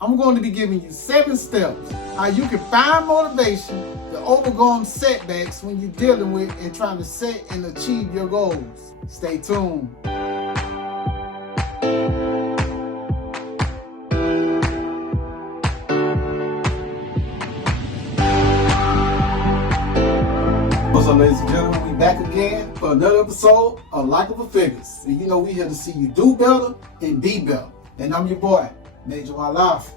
I'm going to be giving you 7 steps how you can find motivation to overcome setbacks when you're dealing with and trying to set and achieve your goals. Stay tuned. So ladies and gentlemen, we back again for another episode of Likeable Figures. And you know we here to see you do better and be better. And I'm your boy, Major Life.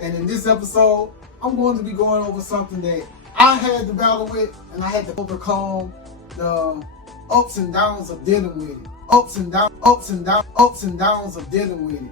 And in this episode, I'm going to be going over something that I had to battle with and I had to overcome the ups and downs of dealing with it. Ups and downs of dealing with it.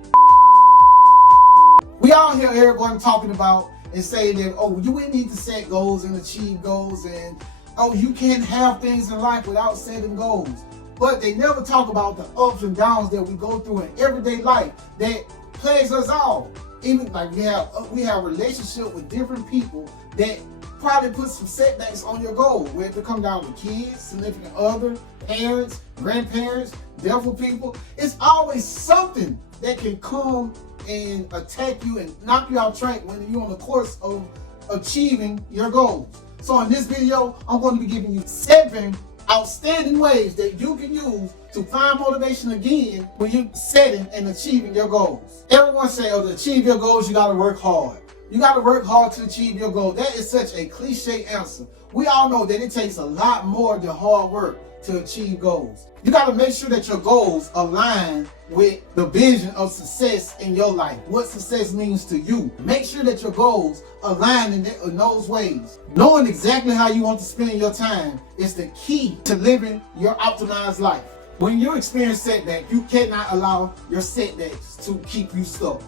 We all hear everyone talking about and saying that, oh, you need to set goals and achieve goals, and oh, you can't have things in life without setting goals. But they never talk about the ups and downs that we go through in everyday life that plagues us all. Even like we have a relationship with different people that probably put some setbacks on your goal, whether it come down to kids, significant other, parents, grandparents, devil people. It's always something that can come and attack you and knock you off track when you're on the course of achieving your goals. So in this video, I'm going to be giving you 7 outstanding ways that you can use to find motivation again when you're setting and achieving your goals. Everyone say, oh, to achieve your goals, you got to work hard. You got to work hard to achieve your goal. That is such a cliche answer. We all know that it takes a lot more than hard work to achieve goals. You got to make sure that your goals align with the vision of success in your life, what success means to you. Make sure that your goals align in those ways. Knowing exactly how you want to spend your time is the key to living your optimized life. When you experience setbacks, you cannot allow your setbacks to keep you stuck.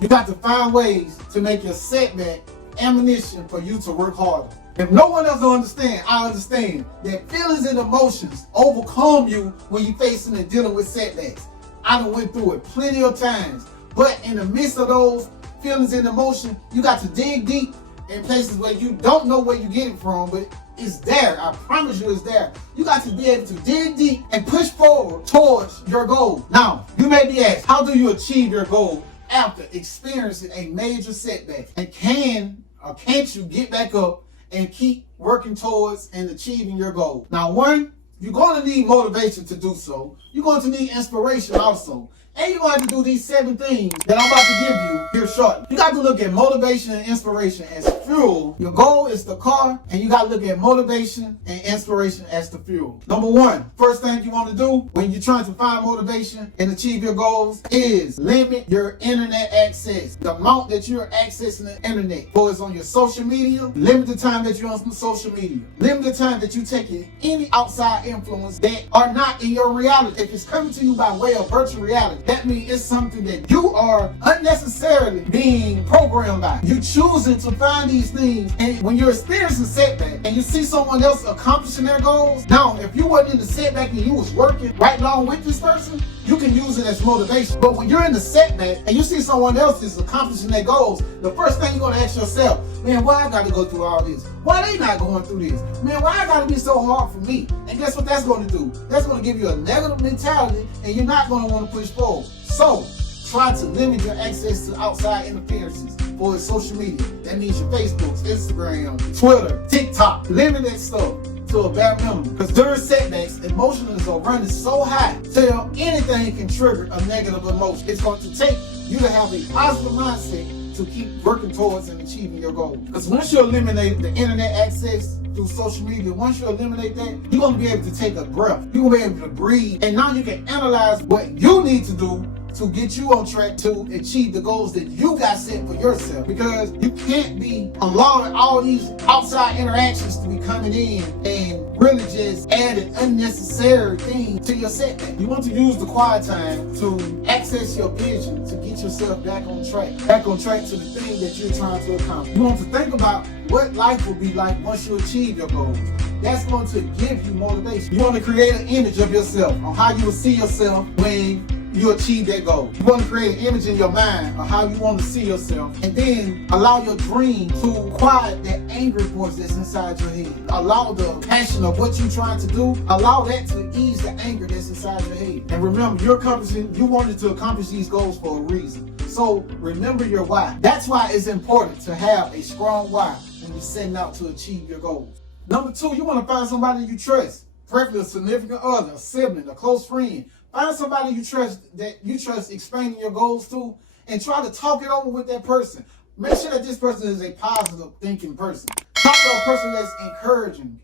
You got to find ways to make your setback ammunition for you to work harder. If no one else will understand, I understand that feelings and emotions overcome you when you're facing and dealing with setbacks. I done went through it plenty of times, but in the midst of those feelings and emotion, you got to dig deep in places where you don't know where you get it from, but it's there. I promise you it's there. You got to be able to dig deep and push forward towards your goal. Now, you may be asked, how do you achieve your goal after experiencing a major setback? And can or can't you get back up and keep working towards and achieving your goal? Now, one, you're going to need motivation to do so. You're going to need inspiration also. And you're going to have to do these 7 things that I'm about to give you here shortly. You got to look at motivation and inspiration as fuel. Your goal is the car, and you got to look at motivation and inspiration as the fuel. Number 1, first thing you want to do when you're trying to find motivation and achieve your goals is limit your internet access. The amount that you're accessing the internet, whether it's on your social media, limit the time that you're on social media. Limit the time that you take in any outside influence that are not in your reality. If it's coming to you by way of virtual reality, that means it's something that you are unnecessarily being programmed by. You choosing to find these things, and when you're experiencing setback and you see someone else accomplishing their goals, now if you wasn't in the setback and you was working right along with this person, you can use it as motivation. But when you're in the setback and you see someone else is accomplishing their goals, the first thing you're gonna ask yourself, man, why I gotta go through all this? Why they not going through this? Man, why I gotta be so hard for me? And guess what that's gonna do? That's gonna give you a negative mentality, and you're not gonna wanna push forward. So, try to limit your access to outside interferences for social media. That means your Facebook, Instagram, Twitter, TikTok. Limit that stuff to a bare minimum. Because during setbacks, emotions are running so high till anything can trigger a negative emotion. It's going to take you to have a positive mindset to keep working towards and achieving your goal. Because once you eliminate the internet access through social media, once you eliminate that, you're going to be able to take a breath. You're going to be able to breathe. And now you can analyze what you need to do to get you on track to achieve the goals that you got set for yourself. Because you can't be allowing all these outside interactions to be coming in and really just adding unnecessary things to your setback. You want to use the quiet time to access your vision, to get yourself back on track to the thing that you're trying to accomplish. You want to think about what life will be like once you achieve your goals. That's going to give you motivation. You want to create an image of yourself on how you will see yourself when you achieve that goal. You want to create an image in your mind of how you want to see yourself, and then allow your dream to quiet that angry voice that's inside your head. Allow the passion of what you're trying to do, allow that to ease the anger that's inside your head. And remember, you wanted to accomplish these goals for a reason. So remember your why. That's why it's important to have a strong why when you're setting out to achieve your goals. Number 2, you want to find somebody you trust, preferably a significant other, a sibling, a close friend. Find somebody you trust explaining your goals to, and try to talk it over with that person. Make sure that this person is a positive thinking person. Talk to a person that's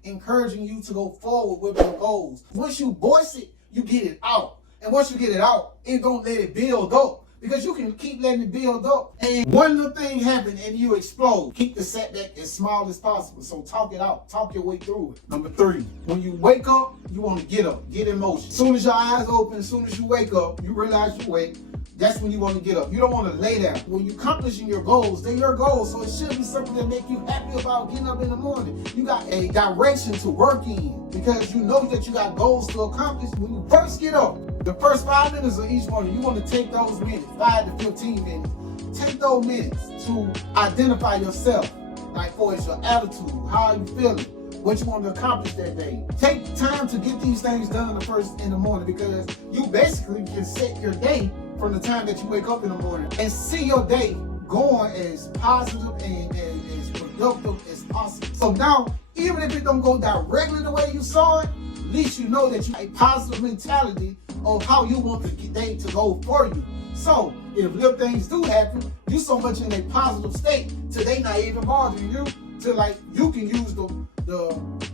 encouraging you to go forward with your goals. Once you voice it, you get it out. And once you get it out, it don't let it build up. Because you can keep letting it build up. And one little thing happen and you explode. Keep the setback as small as possible. So talk it out. Talk your way through it. Number 3, when you wake up, you want to get up. Get in motion. As soon as your eyes open, as soon as you wake up, you realize you wake. That's when you want to get up. You don't want to lay down. When you're accomplishing your goals, they're your goals. So it should be something that make you happy about getting up in the morning. You got a direction to work in because you know that you got goals to accomplish. When you first get up, the first 5 minutes of each morning, you want to take those minutes, 5 to 15 minutes. Take those minutes to identify yourself. Like, for it's your attitude, how are you feeling, what you want to accomplish that day. Take time to get these things done in the morning because you basically can set your day from the time that you wake up in the morning and see your day going as positive and as productive as possible. So now, even if it don't go directly the way you saw it, at least you know that you have a positive mentality of how you want the day to go for you. So if little things do happen, you so much in a positive state till they not even bothering you, till like you can use the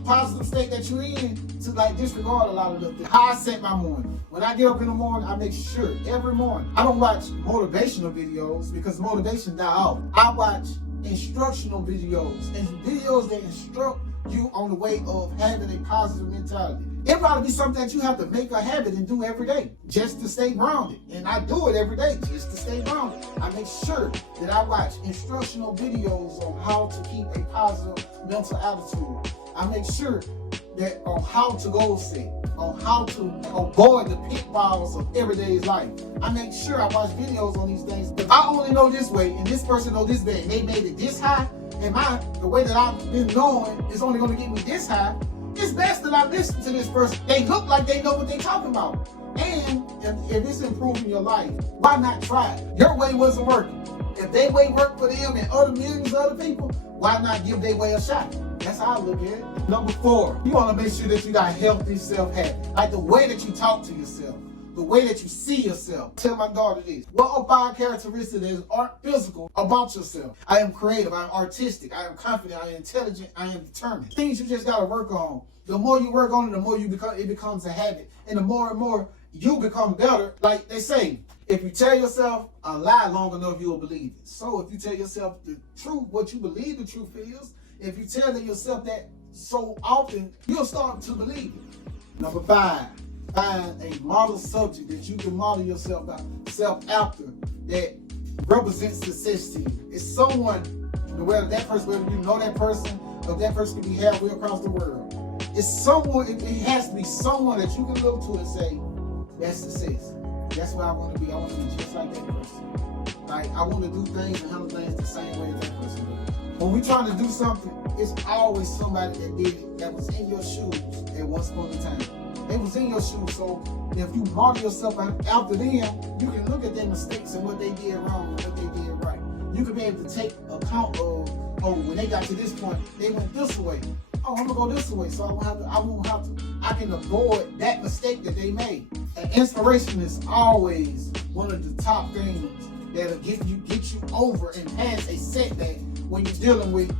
positive state that you're in to like disregard a lot of the things. How I set my morning. When I get up in the morning, I make sure every morning I don't watch motivational videos because motivation die off. I watch instructional videos and videos that instruct you on the way of having a positive mentality. It probably be something that you have to make a habit and do every day just to stay grounded. And I do it every day just to stay grounded. I make sure that I watch instructional videos on how to keep a positive mental attitude. I make sure that on how to goal set, on how to avoid the pitfalls of everyday life. I make sure I watch videos on these things. If I only know this way and this person know this way and they made it this high, and the way that I've been knowing is only going to get me this high, it's best that I listen to this person. They look like they know what they're talking about. And if it's improving your life, why not try it? Your way wasn't working. If their way worked for them and other millions of other people, why not give their way a shot? That's how I look at it. Number 4, you want to make sure that you got healthy self-habits. Like the way that you talk to yourself, the way that you see yourself. Tell my daughter this. What are 5 characteristics that aren't physical about yourself? I am creative, I am artistic, I am confident, I am intelligent, I am determined. Things you just got to work on. The more you work on it, the more it becomes a habit. And the more and more you become better. Like they say, if you tell yourself a lie long enough, you'll believe it. So if you tell yourself the truth, what you believe the truth is, if you tell yourself that so often, you'll start to believe it. Number 5, find a model subject that you can model yourself after that represents success to you. It's someone, whether you know that person, or that person can be halfway across the world. It's someone, it has to be someone that you can look to and say, that's success. That's what I want to be. I want to be just like that person. Like, I want to do things and handle things the same way as that person does. When we're trying to do something, it's always somebody that did it, that was in your shoes at one point in time. They was in your shoes, so if you model yourself after them, you can look at their mistakes and what they did wrong and what they did right. You can be able to take account of, oh, when they got to this point, they went this way. Oh, I'm gonna go this way, so I can avoid that mistake that they made. And inspiration is always one of the top things that'll get you over and past a setback when you're dealing with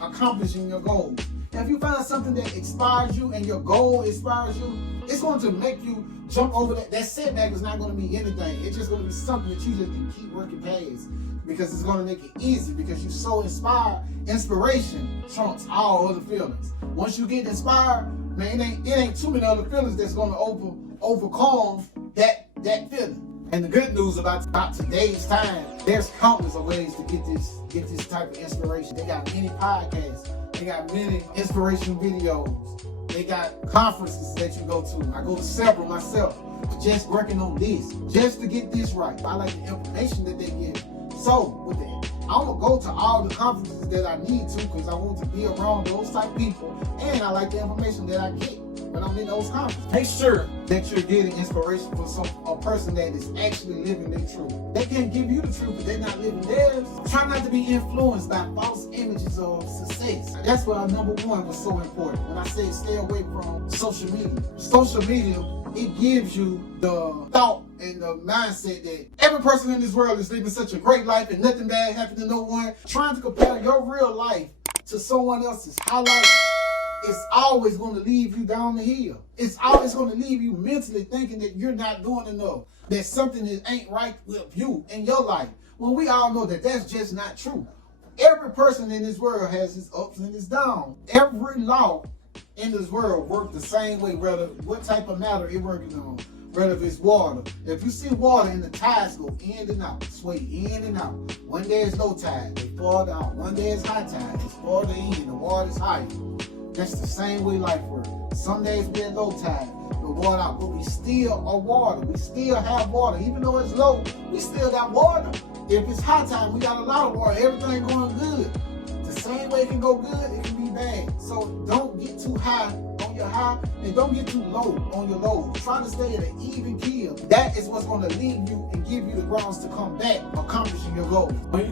accomplishing your goals. If you find something that inspires you and your goal inspires you, it's going to make you jump over that. That setback is not going to be anything. It's just going to be something that you just can keep working past because it's going to make it easy because you're so inspired. Inspiration trumps all other feelings. Once you get inspired, man, it ain't too many other feelings that's going to overcome that feeling. And the good news about today's time, there's countless of ways to get this type of inspiration. They got many podcasts. They got many inspirational videos. They got conferences that you go to. I go to several myself, just working on this, just to get this right. I like the information that they give. So with that, I'm gonna go to all the conferences that I need to because I want to be around those type of people, and I like the information that I get. when I'm in those conferences. Make sure that you're getting inspiration from a person that is actually living their truth. They can't give you the truth, but they're not living theirs. Try not to be influenced by false images of success. That's why number one was so important. When I said stay away from social media. Social media, it gives you the thought and the mindset that every person in this world is living such a great life and nothing bad happened to no one. Trying to compare your real life to someone else's highlight, it's always going to leave you down the hill. It's always going to leave you mentally thinking that you're not doing enough, that something ain't right with you in your life. When we all know that that's just not true. Every person in this world has its ups and its downs. Every law in this world works the same way, whether what type of matter it's working on. Whether if it's water. If you see water and the tides go in and out, sway in and out. One day it's low tide, they fall down. One day it's high tide, it's farther in, the water's higher. That's the same way life works. Some days we're low tide, the water out, but we still are water. We still have water. Even though it's low, we still got water. If it's high tide, we got a lot of water, everything going good. The same way it can go good, it can be bad. So don't get too high on your high and don't get too low on your low. Try to stay at an even keel. That is what's going to lead you and give you the grounds to come back, accomplishing your goal.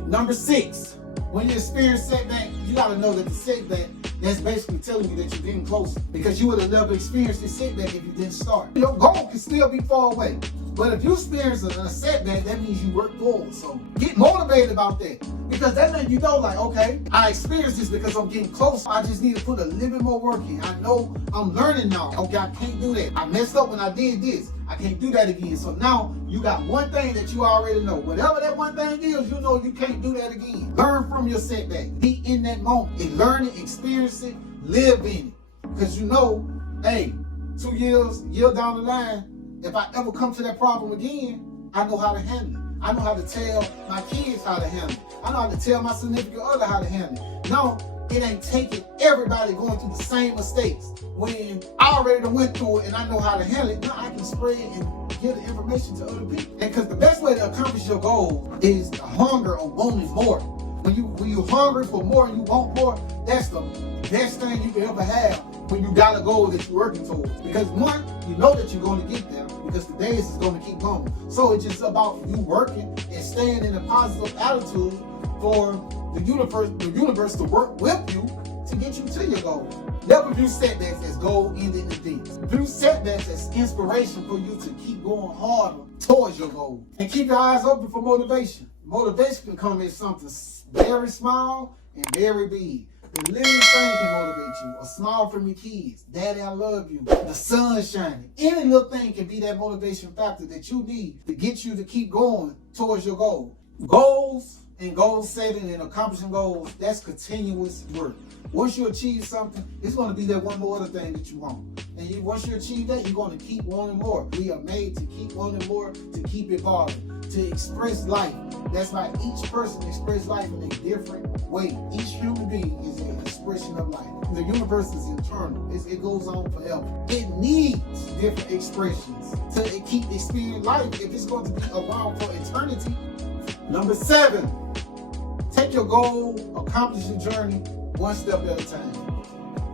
Number 6, when you experience setback, you got to know that the setback, that's basically telling you that you're getting closer, because you would have never experienced this setback if you didn't start. Your goal can still be far away, but if you experience a setback, that means you work forward. So get motivated about that, because that means you know, like, okay, I experienced this because I'm getting close. I just need to put a little bit more work in. I know I'm learning now. Okay, I can't do that. I messed up when I did this. I can't do that again. So now you got one thing that you already know. Whatever that one thing is, you know you can't do that again. Learn from your setback. Be in that moment and learn it, experience it, live in it. Because you know, hey, 2 years down the line, if I ever come to that problem again, I know how to handle it. I know how to tell my kids how to handle it. I know how to tell my significant other how to handle it. No, it ain't taking everybody going through the same mistakes. When I already went through it and I know how to handle it, now I can spread and give the information to other people. And because the best way to accomplish your goal is the hunger of wanting more. When you're hungry for more and you want more, that's the best thing you can ever have when you got a goal that you're working towards. Because one, you know that you're going to get there because the days is going to keep going. So it's just about you working and staying in a positive attitude for the universe to work with you to get you to your goal. Never view setbacks as goal-ending events. View setbacks as inspiration for you to keep going harder towards your goal. And keep your eyes open for motivation. Motivation can come in something very small and very big. The littlest thing can motivate you. A smile from your kids. Daddy, I love you. The sun shining. Any little thing can be that motivation factor that you need to get you to keep going towards your goal. Goals and goal setting and accomplishing goals, that's continuous work. Once you achieve something, it's going to be that one more other thing that you want. And once you achieve that, you're going to keep wanting more. We are made to keep wanting more, to keep evolving, to express life. That's why each person expresses life in a different way. Each human being is an expression of life. The universe is eternal. It goes on forever. It needs different expressions to keep experiencing life if it's going to be around for eternity. Number 7, take your goal, accomplish your journey one step at a time.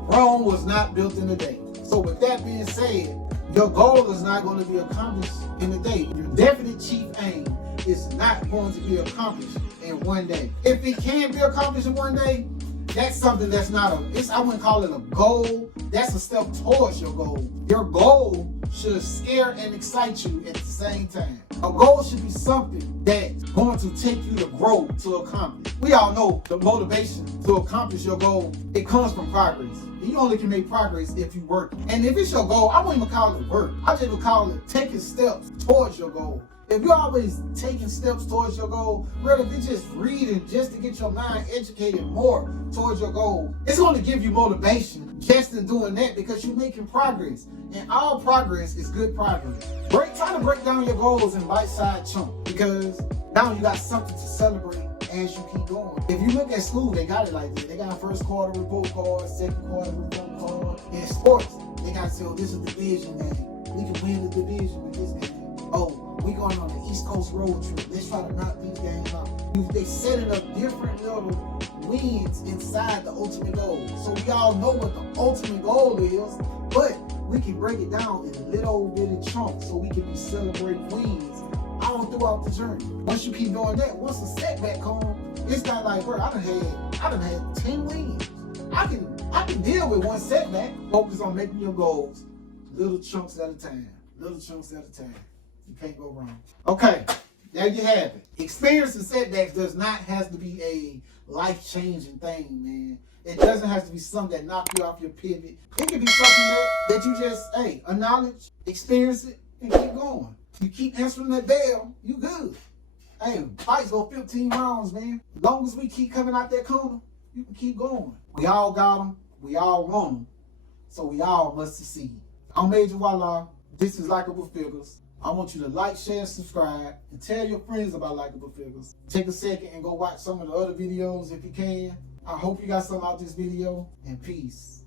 Rome was not built in a day. So with that being said, your goal is not going to be accomplished in a day. Your definite chief aim is not going to be accomplished in one day. If it can be accomplished in one day, that's something that's not I wouldn't call it a goal. That's a step towards your goal. Your goal should scare and excite you at the same time. A goal should be something that's going to take you to grow, to accomplish. We all know the motivation to accomplish your goal, it comes from progress. You only can make progress if you work. And if it's your goal, I wouldn't even call it work. I just would call it taking steps towards your goal. If you're always taking steps towards your goal, whether if it's just reading just to get your mind educated more towards your goal, it's going to give you motivation just in doing that because you're making progress. And all progress is good progress. Try to break down your goals in bite-sized chunks because now you got something to celebrate as you keep going. If you look at school, they got it like that. They got first quarter report card, second quarter report card. In sports, they got to say, oh, this is the division game. We can win the division with this game. Oh, we going on the East Coast road trip. Let's try to knock these games out. They setting up different little wins inside the ultimate goal. So we all know what the ultimate goal is, but we can break it down in little bitty chunks so we can be celebrating wins all throughout the journey. Once you keep doing that, once a setback comes, it's kind of like, bro, I done had 10 wins. I can deal with one setback. Focus on making your goals little chunks at a time. Little chunks at a time. You can't go wrong. Okay, there you have it. Experiencing setbacks does not have to be a life-changing thing, man. It doesn't have to be something that knocks you off your pivot. It can be something that you just, acknowledge, experience it, and keep going. You keep answering that bell, you good. Hey, fights go 15 rounds, man. As long as we keep coming out that corner, you can keep going. We all got them. We all want them. So we all must succeed. I'm Major Walla. This is Likeable Figures. I want you to like, share, subscribe, and tell your friends about Likeable Figures. Take a second and go watch some of the other videos if you can. I hope you got something out of this video, and peace.